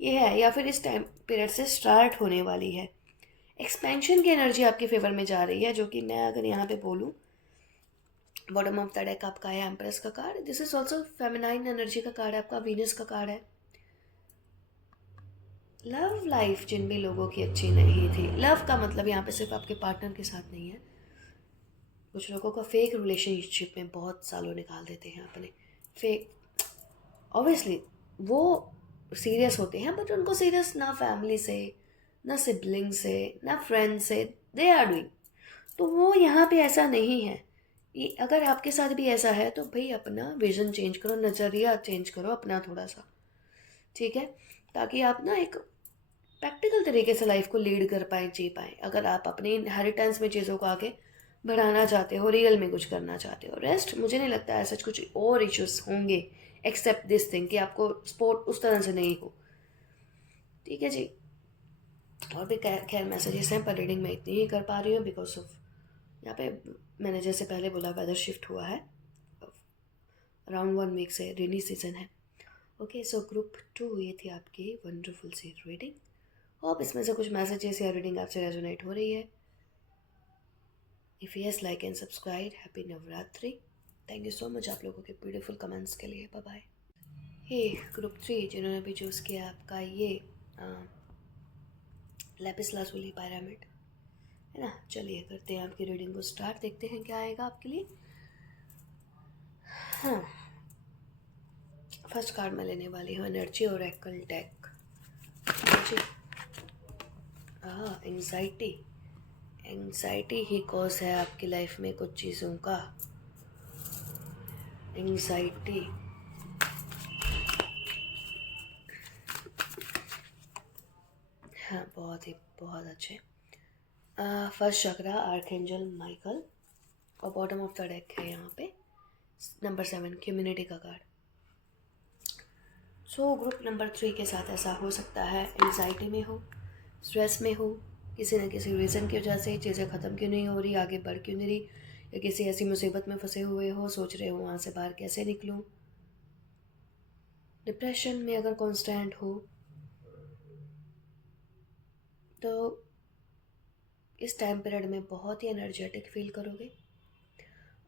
ये है, या फिर इस टाइम पीरियड से स्टार्ट होने वाली है। एक्सपेंशन की एनर्जी आपके फेवर में जा रही है, जो कि मैं अगर यहाँ पे बोलूँ बॉटम ऑफ द डेक आपका है एम्प्रेस का card. This is also feminine energy का कार्ड है आपका, वीनस का कार्ड है। लव लाइफ जिन भी लोगों की अच्छी नहीं थी, लव का मतलब यहाँ पे सिर्फ आपके पार्टनर के साथ नहीं है, कुछ लोगों का फेक रिलेशनशिप में बहुत सालों निकाल देते हैं अपने। फेक ऑब्वियसली वो सीरियस होते हैं, बट उनको सीरियस ना फैमिली से, ना सिबलिंग से, ना फ्रेंड से दे आर डूइंग। तो वो यहाँ पे ऐसा नहीं है। ये अगर आपके साथ भी ऐसा है तो भाई अपना विजन चेंज करो, नज़रिया चेंज करो अपना थोड़ा सा, ठीक है, ताकि आप ना एक प्रैक्टिकल तरीके से लाइफ को लीड कर पाए, जी पाए। अगर आप अपनी इनहेरिटेंस में चीज़ों को आगे बढ़ाना चाहते हो, रियल में कुछ करना चाहते हो, रेस्ट मुझे नहीं लगता ऐसा कुछ और इश्यूज होंगे एक्सेप्ट दिस थिंग कि आपको स्पोर्ट उस तरह से नहीं हो, ठीक है जी। और भी खैर मैसेजेस हैं, पर रीडिंग मैं इतनी ही कर पा रही हूँ बिकॉज ऑफ यहाँ पे मैंने जैसे पहले बोला वेदर शिफ्ट हुआ है, अराउंड 1 वीक से रेनी सीजन है। ओके सो ग्रुप 2 ये थी आपकी वंडरफुल सी रीडिंग। होप इसमें से कुछ मैसेजेस या रीडिंग आपसे रेजोनेट हो रही है। If yes, like and subscribe. Happy Navratri. Thank you so much आप लोगों के ब्यूटीफुल कमेंट्स के लिए। Bye bye. हे ग्रुप 3 जिन्होंने भी चूज़ किया आपका ये लैपिस लाजुली पिरामिड है ना, चलिए करते हैं आपकी रीडिंग को स्टार्ट, देखते हैं क्या आएगा आपके लिए। हाँ, फर्स्ट कार्ड मैं लेने वाली हूँ energy oracle deck. Anxiety, anxiety ही कॉज है आपकी लाइफ में कुछ चीज़ों का। एंग्जाइटी, हाँ बहुत अच्छे। फर्स्ट चक्रा आर्कएंजल माइकल और बॉटम ऑफ द डेक है यहाँ पे नंबर 7 कम्युनिटी का कार्ड। सो ग्रुप नंबर 3 के साथ ऐसा हो सकता है, एंग्जाइटी में हो, स्ट्रेस में हो, किसी न किसी रीज़न की वजह से चीज़ें ख़त्म क्यों नहीं हो रही, आगे बढ़ क्यों नहीं रही, या किसी ऐसी मुसीबत में फंसे हुए हो, सोच रहे हो वहाँ से बाहर कैसे निकलूँ। डिप्रेशन में अगर कॉन्स्टेंट हो तो इस टाइम पीरियड में बहुत ही एनर्जेटिक फील करोगे।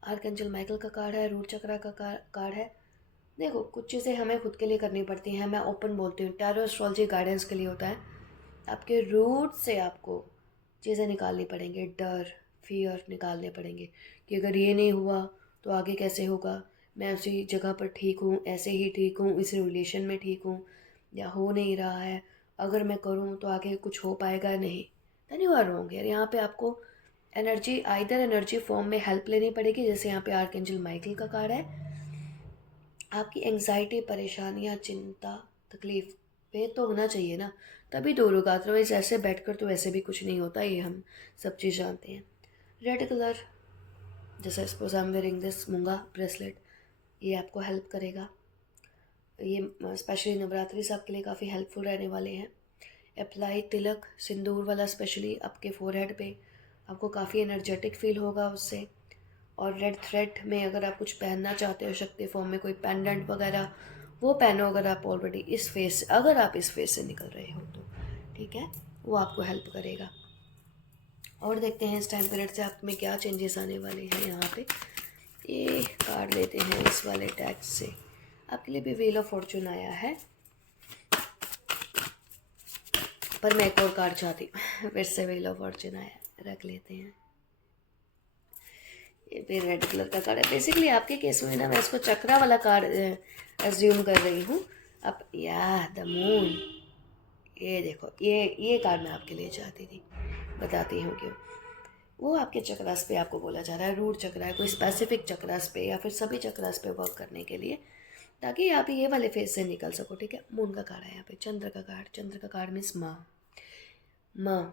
आर्कएंजल माइकल का कार्ड है, रूट चक्रा का कार्ड है। देखो कुछ चीज़ें हमें खुद के लिए करनी पड़ती हैं, मैं ओपन बोलती हूँ, टैरो एस्ट्रोलॉजी गाइडेंस के लिए होता है। आपके रूट से आपको चीज़ें निकालनी पड़ेंगी, डर फियर निकालने पड़ेंगे कि अगर ये नहीं हुआ तो आगे कैसे होगा, मैं उसी जगह पर ठीक हूँ, ऐसे ही ठीक हूँ, इस रिलेशन में ठीक हूँ, या हो नहीं रहा है, अगर मैं करूँ तो आगे कुछ हो पाएगा नहीं। देन यू आर रॉन्ग यार। यहाँ पे आपको एनर्जी आइदर एनर्जी फॉर्म में हेल्प लेनी पड़ेगी, जैसे यहाँ पे आर्कएंजल माइकल का कार्ड है। आपकी एंग्जाइटी, परेशानियाँ, चिंता, तकलीफ पे तो होना चाहिए ना, तभी दूर होगा, अदरवाइज ऐसे बैठकर तो वैसे भी कुछ नहीं होता, ये हम सब चीज़ जानते हैं। रेड कलर, जैसे suppose I am wearing this मूंगा ब्रेसलेट, ये आपको हेल्प करेगा, ये स्पेशली नवरात्रि से आपके लिए काफ़ी हेल्पफुल रहने वाले हैं। अप्लाई तिलक, सिंदूर वाला स्पेशली आपके फोरहेड पे, आपको काफ़ी एनर्जेटिक फील होगा उससे। और रेड थ्रेड में अगर आप कुछ पहनना चाहते हो शक्ति फॉर्म में, कोई पेंडेंट वगैरह, वो पहनो अगर आप ऑलरेडी इस फेस से, अगर आप इस फेस से निकल रहे हो तो, ठीक है, वो आपको हेल्प करेगा। और देखते हैं इस टाइम पीरियड से आप में क्या चेंजेस आने वाले हैं। यहाँ पे ये कार्ड लेते हैं इस वाले टैक्स से, आपके लिए भी व्हील ऑफ फॉर्चून आया है, पर मैं एक और कार्ड चाहती हूँ फिर से व्हील ऑफ फॉर्चून आया, रख लेते हैं। ये भी रेड कलर का कार्ड है। बेसिकली आपके केस में ना मैं इसको चक्रा वाला कार्ड एज्यूम कर रही हूँ। अब या द मून, ये देखो, ये कार्ड मैं आपके लिए चाहती थी, बताती हूँ क्यों। वो आपके चक्रास पे आपको बोला जा रहा है, रूट चक्रा है, कोई स्पेसिफिक चक्रास पे या फिर सभी चक्रास पे वर्क करने के लिए, ताकि आप ये वाले फेज से निकल सको, ठीक है। मून का कार्ड है यहाँ पे, चंद्र का कार्ड, चंद्र का कार्ड मीन्स माँ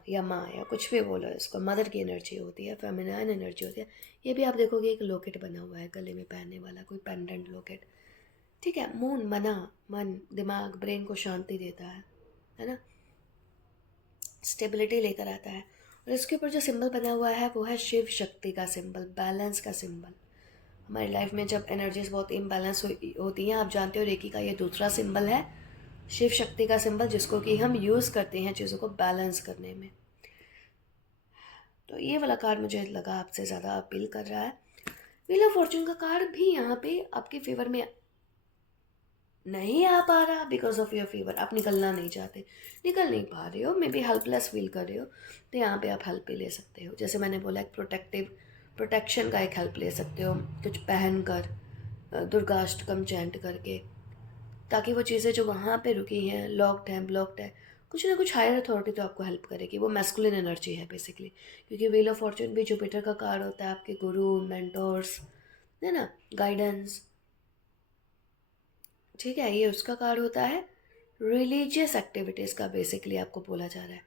या कुछ भी बोलो इसको, मदर की एनर्जी होती है, फेमिनाइन एनर्जी होती है। ये भी आप देखोगे एक लॉकेट बना हुआ है गले में पहनने वाला, कोई पेंडेंट लॉकेट, ठीक है। मून मन, दिमाग, ब्रेन को शांति देता है ना, स्टेबिलिटी लेकर आता है। और इसके ऊपर जो सिंबल बना हुआ है वो है शिव शक्ति का सिंबल, बैलेंस का सिंबल। हमारी लाइफ में जब एनर्जीज बहुत इम्बैलेंस होती हैं, आप जानते हो रेकी का ये दूसरा सिंबल है, शिव शक्ति का सिंबल, जिसको कि हम यूज़ करते हैं चीज़ों को बैलेंस करने में। तो ये वाला कार्ड मुझे लगा आपसे ज़्यादा अपील कर रहा है। व्हील ऑफ फॉर्चून का कार्ड भी यहाँ पे आपके फेवर में नहीं आ पा रहा बिकॉज ऑफ योर फीवर। आप निकलना नहीं चाहते, निकल नहीं पा रहे हो, मे बी हेल्पलेस फील कर रहे हो, तो यहाँ पे आप हेल्प भी ले सकते हो। जैसे मैंने बोला, एक प्रोटेक्शन का एक हेल्प ले सकते हो, कुछ पहन कर, दुर्गाष्टकम चैंट करके, ताकि वो चीज़ें जो वहाँ पे रुकी हैं, लॉक्ड हैं, ब्लॉक्ड है, कुछ ना कुछ हायर अथॉरिटी तो आपको हेल्प करेगी। वो मैस्कुलिन एनर्जी है बेसिकली, क्योंकि व्हील ऑफ फॉर्चून भी जुपिटर का कार्ड होता है, आपके गुरु, मेंटोर्स, है ना, गाइडेंस। ठीक है, ये उसका कार्ड होता है। रिलीजियस एक्टिविटीज़ का बेसिकली आपको बोला जा रहा है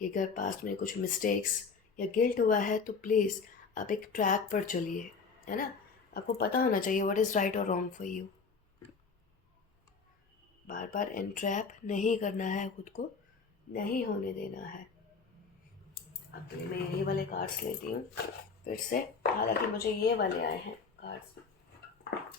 कि अगर पास्ट में कुछ मिस्टेक्स या गिल्ट हुआ है तो प्लीज़ आप एक ट्रैक पर चलिए, है ना। आपको पता होना चाहिए व्हाट इज़ राइट और रॉन्ग फॉर यू। बार बार एनट्रैप नहीं करना है, खुद को नहीं होने देना है। अब मैं यही वाले कार्ड्स लेती हूँ फिर से, हालांकि मुझे ये वाले आए हैं कार्ड्स।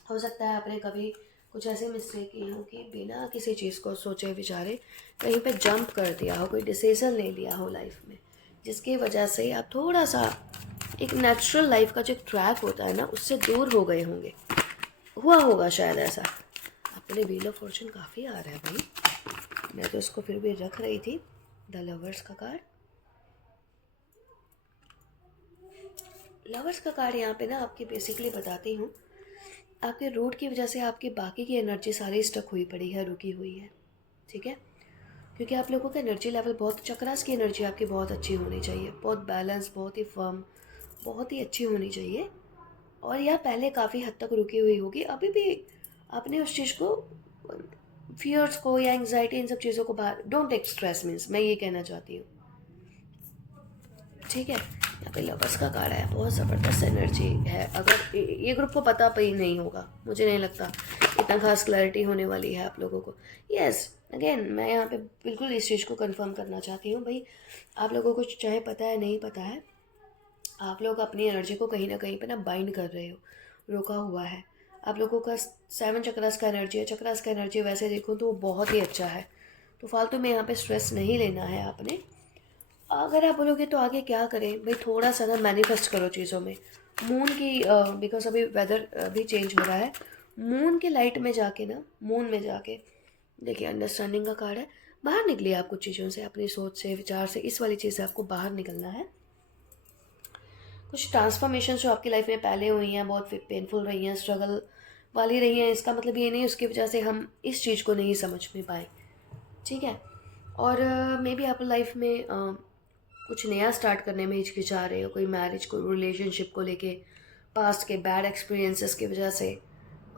हो सकता है आपने कभी कुछ ऐसे मिस्टेक की हो कि बिना किसी चीज़ को सोचे विचारे कहीं पे जंप कर दिया हो, कोई डिसीज़न ले लिया हो लाइफ में, जिसकी वजह से आप थोड़ा सा एक नेचुरल लाइफ का जो ट्रैक होता है ना, उससे दूर हो गए होंगे। हुआ होगा शायद ऐसा। अपने व्हील ऑफ फॉर्चून काफ़ी आ रहा है भाई, मैं तो इसको फिर भी रख रही थी। द लवर्स का कार्ड, लवर्स का कार्ड यहाँ पे ना आपकी बेसिकली बताती हूँ, आपके रूट की वजह से आपकी बाकी की एनर्जी सारी स्टक हुई पड़ी है, रुकी हुई है। ठीक है, क्योंकि आप लोगों का एनर्जी लेवल बहुत, चक्रास की एनर्जी आपकी बहुत अच्छी होनी चाहिए, बहुत बैलेंस, बहुत ही फर्म, बहुत ही अच्छी होनी चाहिए। और यह पहले काफ़ी हद तक रुकी हुई होगी, अभी भी आपने उस चीज़ को, फियर्स को या एंग्जाइटी, इन सब चीज़ों को बाहर, डोंट टेक स्ट्रेस, मीन्स मैं ये कहना चाहती हूँ। ठीक है, यहाँ पे लवर्स का कार्ड है, बहुत ज़बरदस्त एनर्जी है। अगर ये ग्रुप को पता भी नहीं होगा, मुझे नहीं लगता इतना खास क्लैरिटी होने वाली है आप लोगों को। यस, अगेन मैं यहाँ पे बिल्कुल इस चीज़ को कंफर्म करना चाहती हूँ भाई, आप लोगों को चाहे पता है नहीं पता है, आप लोग अपनी एनर्जी को कहीं ना कहीं पे ना बाइंड कर रहे हो, रोका हुआ है। आप लोगों का 7 चक्रास का एनर्जी है, चक्रास का एनर्जी वैसे देखो तो वो बहुत ही अच्छा है, तो फालतू में यहाँ पे स्ट्रेस नहीं लेना है आपने। अगर आप बोलोगे तो आगे क्या करें भाई, थोड़ा सा ना मैनिफेस्ट करो चीज़ों में। मून की, बिकॉज अभी वेदर भी चेंज हो रहा है, मून के लाइट में जाके ना, मून में जाके देखिए, अंडरस्टैंडिंग का कार्ड है। बाहर निकलिए आप कुछ चीज़ों से, अपनी सोच से, विचार से, इस वाली चीज़ से आपको बाहर निकलना है। कुछ ट्रांसफॉर्मेशन जो आपकी लाइफ में पहले हुई हैं, बहुत पेनफुल रही हैं, स्ट्रगल वाली रही हैं, इसका मतलब ये नहीं उसकी वजह से हम इस चीज़ को नहीं समझ में पाए। ठीक है, और मे बी आप लाइफ में कुछ नया स्टार्ट करने में हिचकिचा रहे हो, कोई मैरिज को, रिलेशनशिप को लेके पास्ट के बैड एक्सपीरियंसेस की वजह से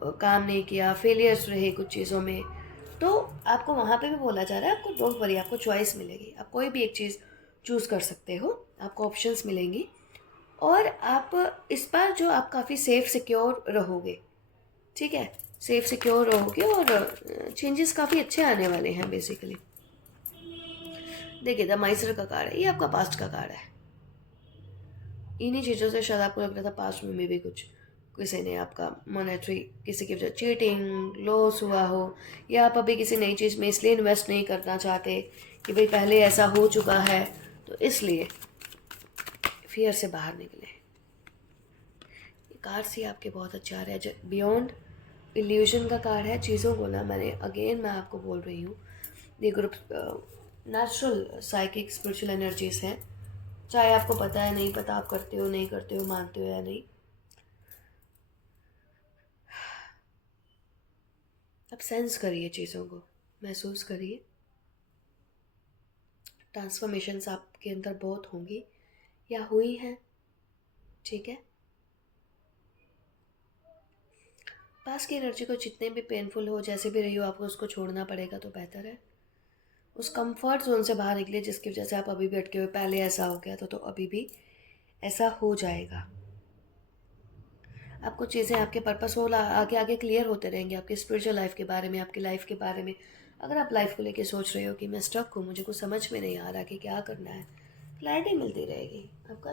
काम नहीं किया, फेलियर्स रहे कुछ चीज़ों में, तो आपको वहाँ पे भी बोला जा रहा है, आपको डोंट वरी, आपको चॉइस मिलेगी, आप कोई भी एक चीज़ चूज़ कर सकते हो, आपको ऑप्शंस मिलेंगी, और आप इस बार जो आप काफ़ी सेफ सिक्योर रहोगे। ठीक है, सेफ सिक्योर रहोगे, और चेंजेस काफ़ी अच्छे आने वाले हैं बेसिकली। देखिए, द माइसर का कार्ड है, ये आपका पास्ट का कार्ड है। इन्हीं चीज़ों से शायद आपको लग रहा था पास्ट में भी कुछ, किसी ने आपका मॉनेटरी, किसी की वजह चीटिंग, लॉस हुआ हो, या आप अभी किसी नई चीज़ में इसलिए इन्वेस्ट नहीं करना चाहते कि भाई पहले ऐसा हो चुका है, तो इसलिए फियर से बाहर निकले। ये कार्ड्स ही आपके बहुत अच्छे आ रहे हैं। बियॉन्ड इल्यूजन का कार्ड है। चीज़ों को ना, मैं आपको बोल रही हूँ, ये group natural psychic spiritual energies हैं, चाहे आपको पता है नहीं पता, आप करते हो नहीं करते हो, मानते हो या नहीं, आप सेंस करिए चीज़ों को, महसूस करिए। ट्रांसफॉर्मेशंस आपके अंदर बहुत होंगी या हुई हैं। ठीक है, पास की एनर्जी को जितने भी पेनफुल हो, जैसे भी रही हो, आपको उसको छोड़ना पड़ेगा तो बेहतर है। उस कंफर्ट जोन से बाहर निकलिए जिसकी वजह से आप अभी भी अटके हुए, पहले ऐसा हो गया था तो अभी भी ऐसा हो जाएगा। आपको चीज़ें, आपके पर्पस वो आगे आगे क्लियर होते रहेंगे, आपकी स्पिरिचुअल लाइफ के बारे में, आपकी लाइफ के बारे में। अगर आप लाइफ को लेके सोच रहे हो कि मैं स्टक हूँ, मुझे कुछ समझ में नहीं आ रहा कि क्या करना है, क्लैरिटी मिलती रहेगी। आपका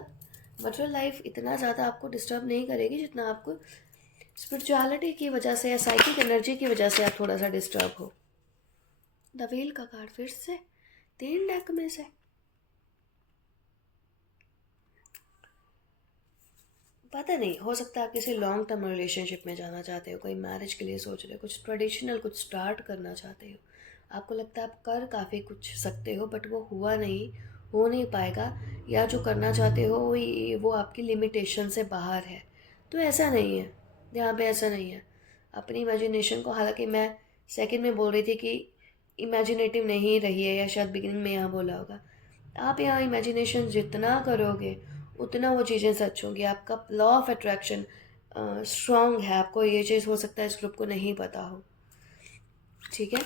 मटेरियल लाइफ इतना ज़्यादा आपको डिस्टर्ब नहीं करेगी जितना आपको स्पिरिचुअलिटी की वजह से या साइकिक एनर्जी की वजह से आप थोड़ा सा डिस्टर्ब हो। द व्हील का कार्ड फिर से 3 डेक में से पता नहीं, हो सकता है आप किसी लॉन्ग टर्म रिलेशनशिप में जाना चाहते हो, कोई मैरिज के लिए सोच रहे हो, कुछ ट्रेडिशनल कुछ स्टार्ट करना चाहते हो। आपको लगता है आप कर काफ़ी कुछ सकते हो, बट वो हुआ नहीं, हो नहीं पाएगा, या जो करना चाहते हो वो आपकी लिमिटेशन से बाहर है। तो ऐसा नहीं है, यहाँ पे ऐसा नहीं है। अपनी इमेजिनेशन को, हालांकि मैं सेकंड में बोल रही थी कि इमेजिनेटिव नहीं रही है, या शायद बिगिनिंग में यहाँ बोला होगा। आप यहाँ इमेजिनेशन जितना करोगे उतना वो चीज़ें सच होंगी। आपका लॉ ऑफ अट्रैक्शन स्ट्रॉन्ग है। आपको ये चीज़ हो सकता है इस ग्रुप को नहीं पता हो, ठीक है।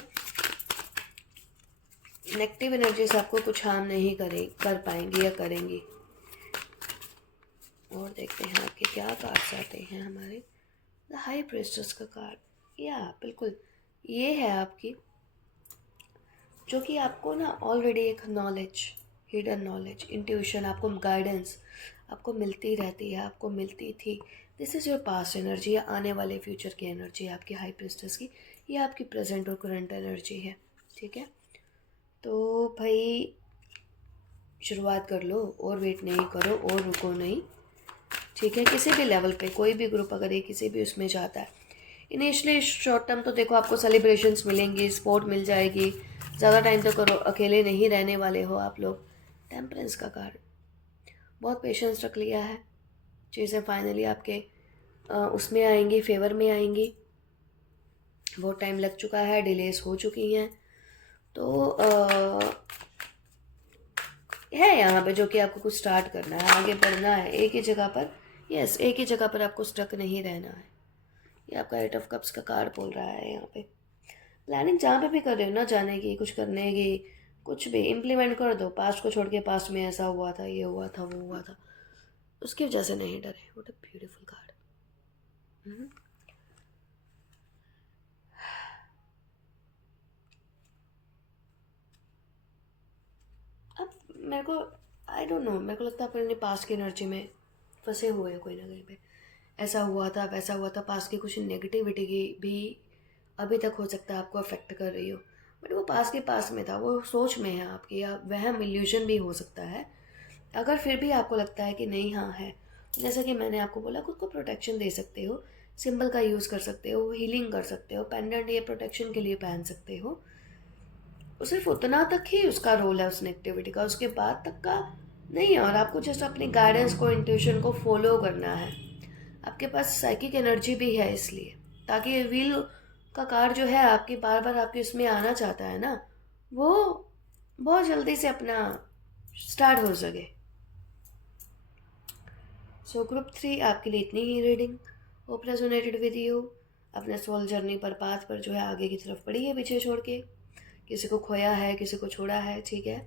नेगेटिव एनर्जी से आपको कुछ हार्म नहीं कर पाएंगी या करेंगी। और देखते हैं आपके क्या कार्ड्स आते हैं हमारे। द हाई प्रिस्टेस का कार्ड, या बिल्कुल ये है आपकी, जो कि आपको ना ऑलरेडी एक नॉलेज, हिडन नॉलेज, इंट्यूशन, आपको गाइडेंस आपको मिलती रहती है, आपको मिलती थी। This is your past energy, या आने वाले फ्यूचर की एनर्जी है आपकी हाई प्रिस्टेस की। ये आपकी प्रेजेंट और करंट एनर्जी है, ठीक है। तो भाई शुरुआत कर लो, और वेट नहीं करो और रुको नहीं, ठीक है। किसी भी लेवल पे कोई भी ग्रुप अगर ये किसी भी उसमें जाता है, इनिशियली शॉर्ट टर्म तो देखो आपको सेलिब्रेशंस मिलेंगी, सपोर्ट मिल जाएगी, ज़्यादा टाइम तो करो, अकेले नहीं रहने वाले हो आप लोग। टेम्परेंस का कार्ड, बहुत पेशेंस रख लिया है, चीज़ें फाइनली आपके उसमें आएंगी, फेवर में आएंगी। बहुत टाइम लग चुका है, डिलेस हो चुकी हैं, तो है यहाँ पे जो कि आपको कुछ स्टार्ट करना है, आगे बढ़ना है एक ही जगह पर। यस, एक ही जगह पर आपको स्टक नहीं रहना है। ये आपका 8 ऑफ कप्स का कार्ड बोल रहा है यहाँ पे। प्लानिंग जहाँ पे भी कर रहे हो ना, जाने की, कुछ करने की, कुछ भी इम्प्लीमेंट कर दो। पास्ट को छोड़ के, पास्ट में ऐसा हुआ था, ये हुआ था, वो हुआ था, उसकी वजह से नहीं डरे। What a beautiful card. अब मेरे को, आई डोंट नो, मेरे को लगता है अपने पास्ट की एनर्जी में फंसे हुए हो कोई ना कहीं पे। ऐसा हुआ था, वैसा हुआ था, पास्ट की कुछ नेगेटिविटी की भी अभी तक हो सकता है आपको अफेक्ट कर रही हो, बट वो पास के पास में था, वो सोच में है आपकी, या वहम इल्यूजन भी हो सकता है। अगर फिर भी आपको लगता है कि नहीं, हाँ है, जैसा कि मैंने आपको बोला, खुद को प्रोटेक्शन दे सकते हो, सिंबल का यूज़ कर सकते हो, हीलिंग कर सकते हो, पेंडेंट ये प्रोटेक्शन के लिए पहन सकते हो। सिर्फ उतना तक ही उसका रोल है उस नेगेटिविटी का, उसके बाद तक का नहीं है। और आपको जस्ट अपनी गाइडेंस को, इंट्यूशन को फॉलो करना है। आपके पास साइकिक एनर्जी भी है, इसलिए ताकि व्हील का कार्ड जो है आपकी, बार बार आपके उसमें आना चाहता है ना, वो बहुत जल्दी से अपना स्टार्ट हो सके। सो ग्रुप 3 आपके लिए इतनी ही reading. Hope resonated with you. अपने सोल जर्नी पर, पाथ पर जो है आगे की तरफ बढ़ी है, पीछे छोड़ के। किसी को खोया है, किसी को छोड़ा है, ठीक है।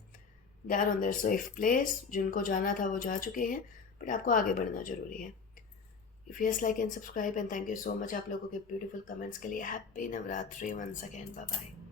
They are on their safe place, जिनको जाना था वो जा चुके हैं, बट आपको आगे बढ़ना जरूरी है। If yes, like and subscribe, and thank you so much आप लोगों के ब्यूटीफुल कमेंट्स के लिए। Happy Navratri once again, bye bye.